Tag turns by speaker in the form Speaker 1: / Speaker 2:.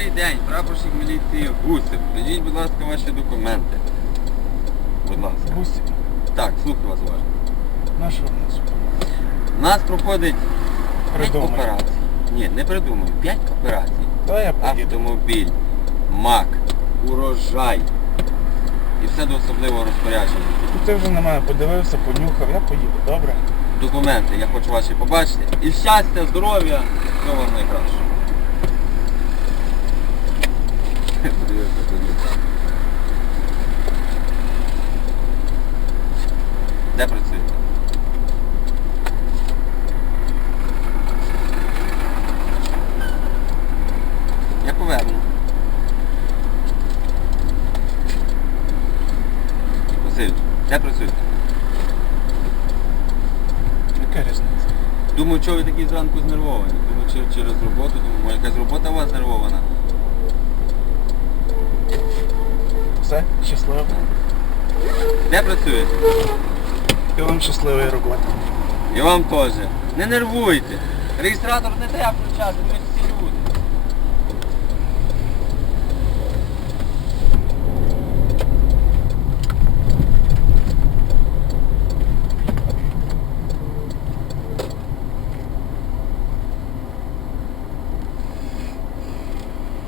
Speaker 1: Добрий день, прапорщик міліції Гусев. Скажіть, будь ласка, ваші документи. Будь ласка.
Speaker 2: Густі.
Speaker 1: Так, слухаю вас уважно.
Speaker 2: Нашого нас.
Speaker 1: У нас проходить 5
Speaker 2: Придумай.
Speaker 1: операцій. Ні, не придумаю. 5 операцій.
Speaker 2: Давай я поїду.
Speaker 1: Автомобіль, мак, урожай. І все до особливого розпорядження.
Speaker 2: Ти вже на мене подивився, понюхав, я поїду, добре?
Speaker 1: Документи, я хочу ваші побачити. І щастя, здоров'я, всього вам найкращого. Подивився, подивився. Де працюєте? Я поверну. Василь, де працюєте?
Speaker 2: Яка різниця?
Speaker 1: Думаю, чого ви такі зранку знервовані? Думаю, через роботу, думаю, якась робота у вас знервована.
Speaker 2: Все, щасливо.
Speaker 1: Де працюєте?
Speaker 2: І вам щасливої роботи.
Speaker 1: І вам теж. Не нервуйте. Реєстратор не треба включати,